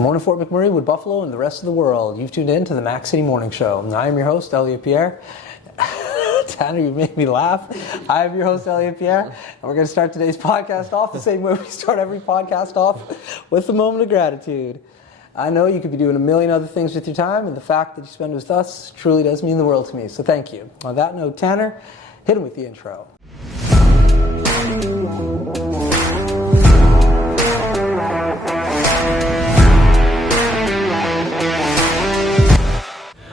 Morning, Fort McMurray, Wood Buffalo, and the rest of the world. You've tuned in to the Mac City Morning Show. I am your host, Elliot Pierre. Tanner, you make me laugh. I am your host, Elliot Pierre, and we're going to start today's podcast off the same way we start every podcast off, with a moment of gratitude. I know you could be doing a million other things with your time, and the fact that you spend it with us truly does mean the world to me, so thank you. On that note, Tanner, hit him with the intro.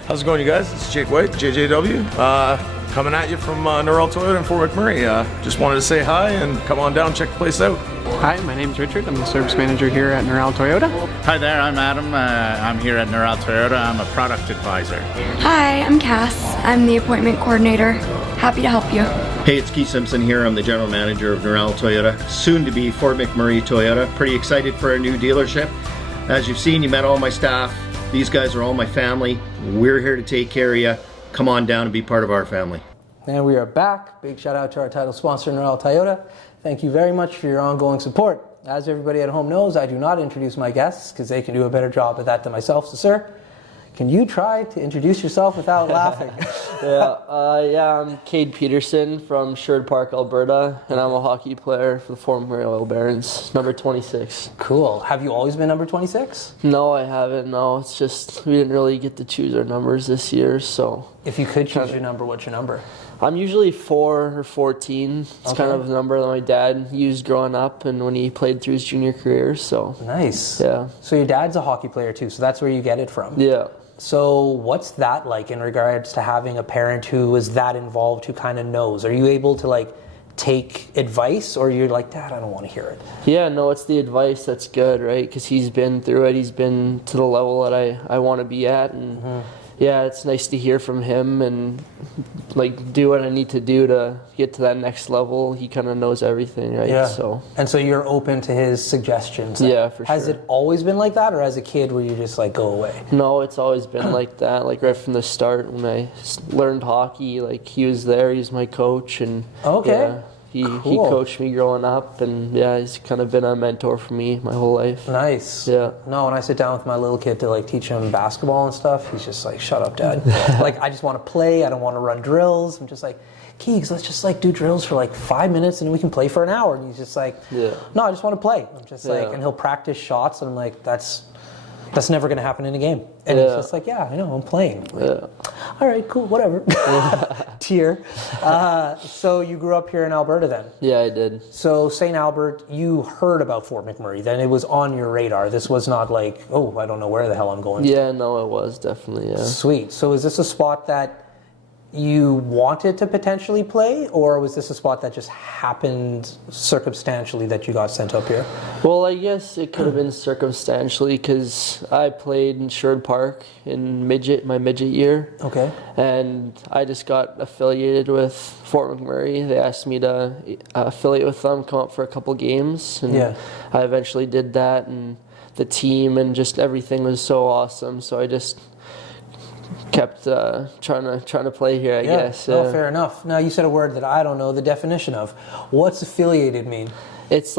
How's it going, you guys? It's Jake White, JJW, coming at you from Norrell Toyota in Fort McMurray. Just wanted to say hi and come on down, check the place out. Hi, my name's Richard. I'm the service manager here at Norrell Toyota. Hi there, I'm Adam. I'm here at Norrell Toyota. I'm a product advisor. Hi, I'm Cass. I'm the appointment coordinator. Happy to help you. Hey, it's Keith Simpson here. I'm the general manager of Norrell Toyota, soon to be Fort McMurray Toyota. Pretty excited for our new dealership. As you've seen, you met all my staff. These guys are all my family. We're here to take care of you. Come on down and be part of our family. And we are back. Big shout out to our title sponsor, Norrell Toyota. Thank you very much for your ongoing support. As everybody at home knows, I do not introduce my guests because they can do a better job at that than myself. So, sir, can you try to introduce yourself without laughing? I'm Cade Peterson from Sherwood Park, Alberta, and I'm a hockey player for the Fort McMurray Oil Barons, number 26. Cool. Have you always been number 26? No, I haven't. No, it's just we didn't really get to choose our numbers this year, so. If you could choose your number, what's your number? I'm usually 4 or 14. It's kind of a number that my dad used growing up and when he played through his junior career, so. Nice. Yeah. So your dad's a hockey player too, so that's where you get it from? Yeah. So what's that like in regards to having a parent who is that involved, who kind of knows? Are you able to take advice, or you're like, Dad, I don't want to hear it? Yeah, no, it's the advice that's good, right? Because he's been through it. He's been to the level that I want to be at, and yeah, it's nice to hear from him and do what I need to do to get to that next level. He kind of knows everything, right? Yeah. So. And so you're open to his suggestions? Yeah, for sure. Has it always been like that, or as a kid where you just go away? No, it's always been like that. Right from the start when I learned hockey, he was there. He was my coach, and okay. Yeah, he coached me growing up, and yeah, he's kind of been a mentor for me my whole life. Nice. Yeah. No, when I sit down with my little kid to teach him basketball and stuff, he's just like, shut up, Dad. I just want to play. I don't want to run drills. I'm just like, Keegs, let's just do drills for 5 minutes and then we can play for an hour. And he's just like, no, I just want to play. I'm just and he'll practice shots, and I'm like, that's never going to happen in a game. And he's just like, yeah, I know, I'm playing. All right, cool, whatever. Tier. So you grew up here in Alberta then? Yeah, I did. So St. Albert, you heard about Fort McMurray. Then it was on your radar. This was not oh, I don't know where the hell I'm going. Yeah, no, it was definitely, yeah. Sweet. So is this a spot that you wanted to potentially play, or was this a spot that just happened circumstantially that you got sent up here? Well, I guess it could have been circumstantially because I played in Sherwood Park in my midget year. Okay. And I just got affiliated with Fort McMurray. They asked me to affiliate with them, come up for a couple games, and I eventually did that, and the team and just everything was so awesome, so I just kept trying to play here, I guess. No, fair enough. Now, you said a word that I don't know the definition of. What's affiliated mean? It's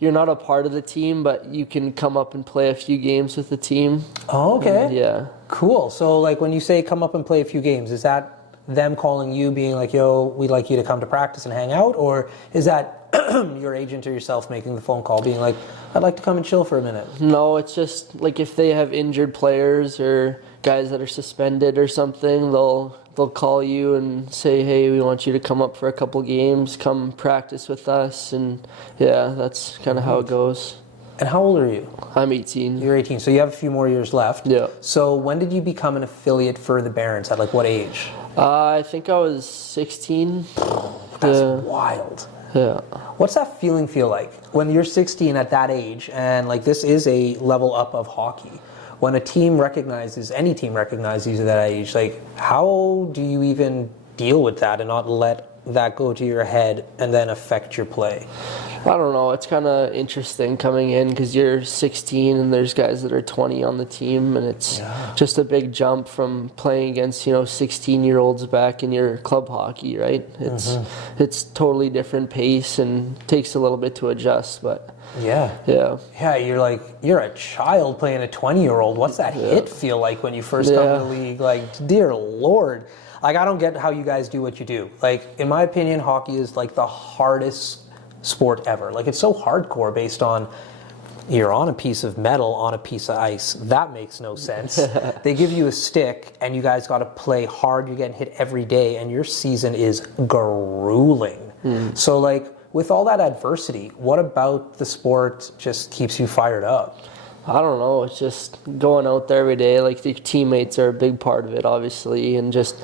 you're not a part of the team, but you can come up and play a few games with the team. Oh, okay. And, yeah. Cool. So, when you say come up and play a few games, is that them calling you, being like, yo, we'd like you to come to practice and hang out? Or is that your agent or yourself making the phone call, being like, I'd like to come and chill for a minute? No, it's just if they have injured players or guys that are suspended or something, they'll call you and say, hey, we want you to come up for a couple games, come practice with us, and yeah, that's kind of how it goes. And how old are you? I'm 18. You're 18, so you have a few more years left. Yeah. So when did you become an affiliate for the Barons? At what age? I think I was 16. That's wild. Yeah. What's that feeling feel like when you're 16 at that age, and this is a level up of hockey? When a team recognizes, any team recognizes you at that age, how do you even deal with that and not let that go to your head and then affect your play? I don't know. It's kind of interesting coming in because you're 16 and there's guys that are 20 on the team, and it's just a big jump from playing against 16-year-olds back in your club hockey, right? It's totally different pace and takes a little bit to adjust, but Yeah. Yeah. Yeah, you're a child playing a 20-year-old. What's that hit feel like when you first come to the league? Like, dear Lord. Like, I don't get how you guys do what you do. Like, in my opinion, hockey is like the hardest sport ever. Like, it's so hardcore based on you're on a piece of metal on a piece of ice. That makes no sense. They give you a stick and you guys got to play hard. You're getting hit every day and your season is grueling. So like with all that adversity, what about the sport just keeps you fired up? I don't know. It's just going out there every day. Like, your teammates are a big part of it, obviously, and just,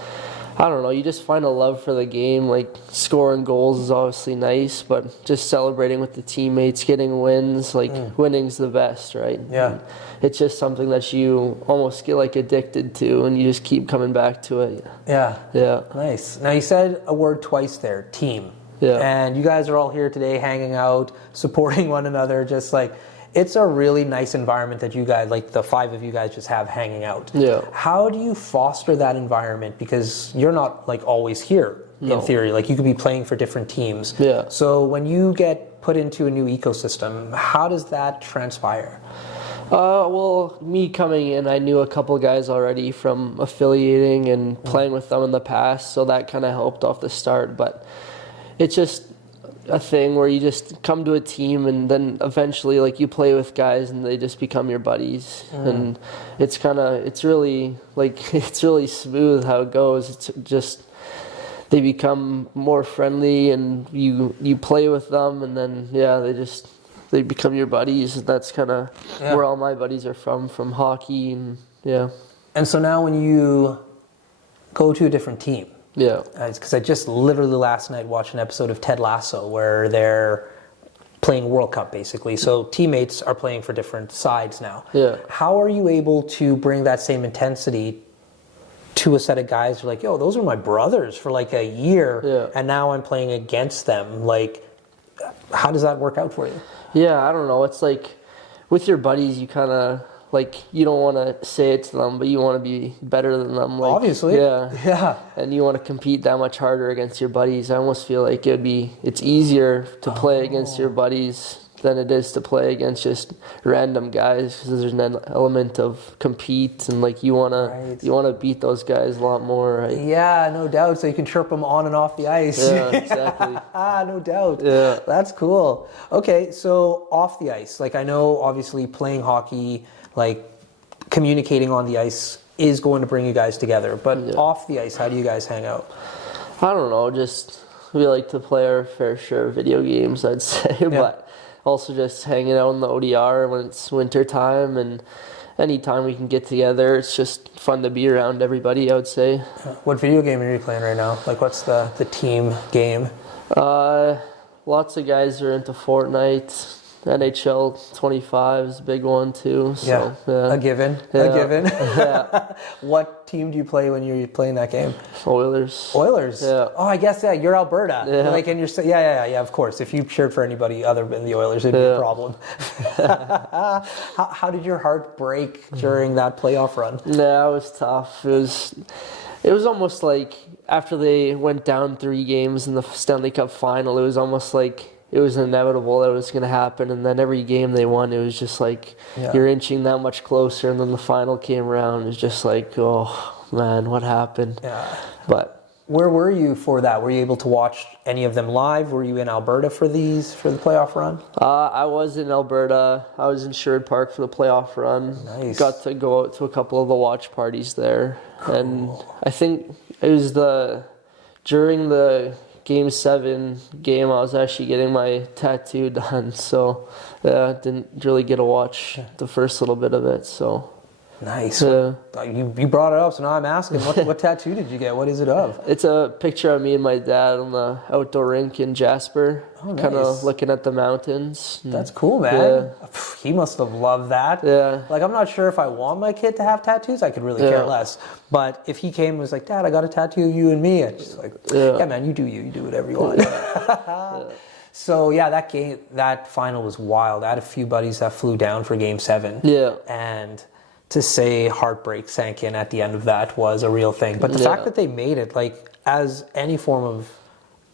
I don't know, you just find a love for the game. Like, scoring goals is obviously nice, but just celebrating with the teammates, getting wins, like, winning's the best, right? Yeah. And it's just something that you almost get, like, addicted to, and you just keep coming back to it. Yeah. Yeah. Nice. Now, you said a word twice there, team. Yeah. And you guys are all here today hanging out, supporting one another, just like, it's a really nice environment that you guys, like the 5 of you guys just have hanging out. Yeah. How do you foster that environment? Because you're not like always here in theory. Like, you could be playing for different teams. Yeah. So when you get put into a new ecosystem, how does that transpire? Well, me coming in, I knew a couple guys already from affiliating and playing with them in the past, so that kind of helped off the start. But it's just a thing where you just come to a team and then eventually, like, you play with guys and they just become your buddies. And it's really, like, it's really smooth how it goes. It's just, they become more friendly and you play with them and then, they become your buddies. And that's kind of where all my buddies are from hockey and, And so now when you go to a different team, yeah. Because I just literally last night watched an episode of Ted Lasso where they're playing World Cup, basically. So teammates are playing for different sides now. Yeah. How are you able to bring that same intensity to a set of guys who are like, yo, those are my brothers for like a year, and now I'm playing against them? Like, how does that work out for you? Yeah, I don't know. It's like with your buddies, you kind of, like, you don't want to say it to them, but you want to be better than them. Like, obviously. Yeah. And you want to compete that much harder against your buddies. I almost feel like it's easier to play against your buddies than it is to play against just random guys, because there's an element of compete and, like, you want to beat those guys a lot more, right? Yeah, no doubt. So you can chirp them on and off the ice. Yeah, exactly. No doubt. Yeah. That's cool. Okay, so off the ice, like, I know obviously playing hockey, like, communicating on the ice is going to bring you guys together. But off the ice, how do you guys hang out? I don't know. Just, we like to play our fair share of video games, I'd say. But also just hanging out in the ODR when it's winter time, and anytime we can get together, it's just fun to be around everybody, I would say. What video game are you playing right now? Like, what's the team game? Lots of guys are into Fortnite. NHL 25 is a big one too. So, A given. Yeah. What team do you play when you're playing that game? Oilers. Yeah. Oh, I guess you're Alberta. Yeah. Like, and you're of course. If you cheered for anybody other than the Oilers, it'd be a problem. How did your heart break during that playoff run? Yeah, it was tough. It was almost like after they went down 3 games in the Stanley Cup final, it was almost like it was inevitable that it was going to happen. And then every game they won, it was just like you're inching that much closer. And then the final came around. It was just like, oh, man, what happened? Yeah. But where were you for that? Were you able to watch any of them live? Were you in Alberta for the playoff run? I was in Alberta. I was in Sherwood Park for the playoff run. Nice. Got to go out to a couple of the watch parties there. Cool. And I think it was during the Game 7 game, I was actually getting my tattoo done, so didn't really get to watch the first little bit of it. So nice. You brought it up, so now I'm asking, what tattoo did you get? What is it of? It's a picture of me and my dad on the outdoor rink in Jasper, kind of looking at the mountains. That's cool, man. Yeah. He must have loved that. Yeah. Like, I'm not sure if I want my kid to have tattoos. I could really care less. But if he came and was like, Dad, I got a tattoo of you and me, I'd just like, yeah, man, you do you. You do whatever you want. So, that final was wild. I had a few buddies that flew down for Game 7. Yeah. And to say heartbreak sank in at the end of that was a real thing. But the fact that they made it, like, as any form of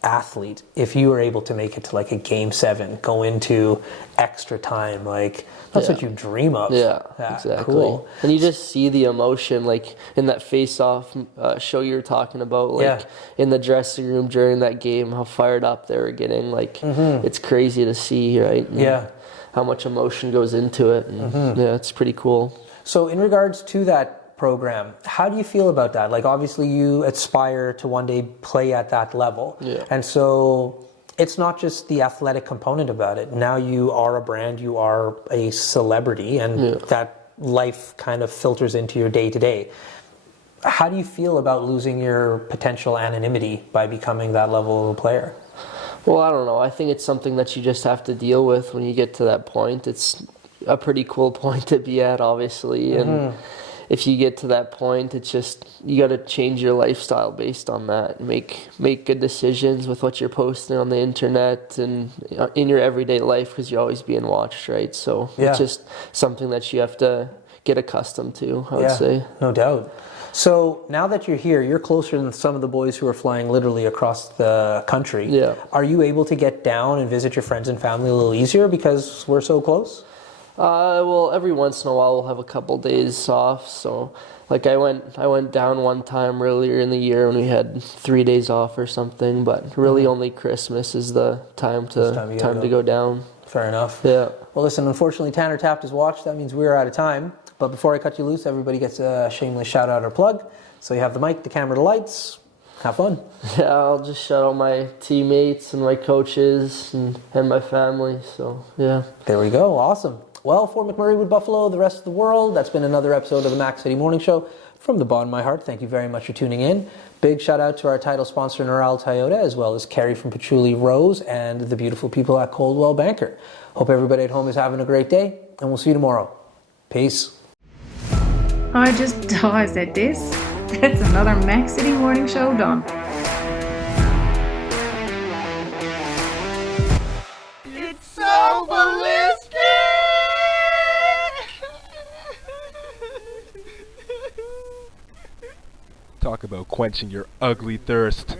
athlete, if you were able to make it to like a game 7, go into extra time, like that's what you dream of. Yeah, exactly. Cool. And you just see the emotion, like in that face-off show you were talking about, like in the dressing room during that game, how fired up they were getting. Like it's crazy to see, right? And how much emotion goes into it. And yeah, it's pretty cool. So in regards to that program, how do you feel about that? Like obviously you aspire to one day play at that level. Yeah. And so it's not just the athletic component about it. Now you are a brand, you are a celebrity, and that life kind of filters into your day to day. How do you feel about losing your potential anonymity by becoming that level of a player? Well, I don't know. I think it's something that you just have to deal with when you get to that point. It's a pretty cool point to be at, obviously. And if you get to that point, it's just, you got to change your lifestyle based on that. Make good decisions with what you're posting on the internet and in your everyday life, because you're always being watched, right? So it's just something that you have to get accustomed to, I would say. No doubt. So now that you're here, you're closer than some of the boys who are flying literally across the country. Yeah. Are you able to get down and visit your friends and family a little easier because we're so close? Well, every once in a while we'll have a couple days off. So, like I went down one time earlier in the year when we had 3 days off or something. But really, only Christmas is the time to go down. Fair enough. Yeah. Well, listen. Unfortunately, Tanner tapped his watch. That means we're out of time. But before I cut you loose, everybody gets a shameless shout out or plug. So you have the mic, the camera, the lights. Have fun. Yeah, I'll just shout out my teammates and my coaches and my family. So yeah. There we go. Awesome. Well, Fort McMurray with Buffalo, the rest of the world, that's been another episode of the Mac City Morning Show. From the bottom of my heart, thank you very much for tuning in. Big shout out to our title sponsor, Neural Toyota, as well as Carrie from Patchouli Rose and the beautiful people at Coldwell Banker. Hope everybody at home is having a great day, and we'll see you tomorrow. Peace. I said this. That's another Mac City Morning Show done. It's so ballistic! Talk about quenching your ugly thirst.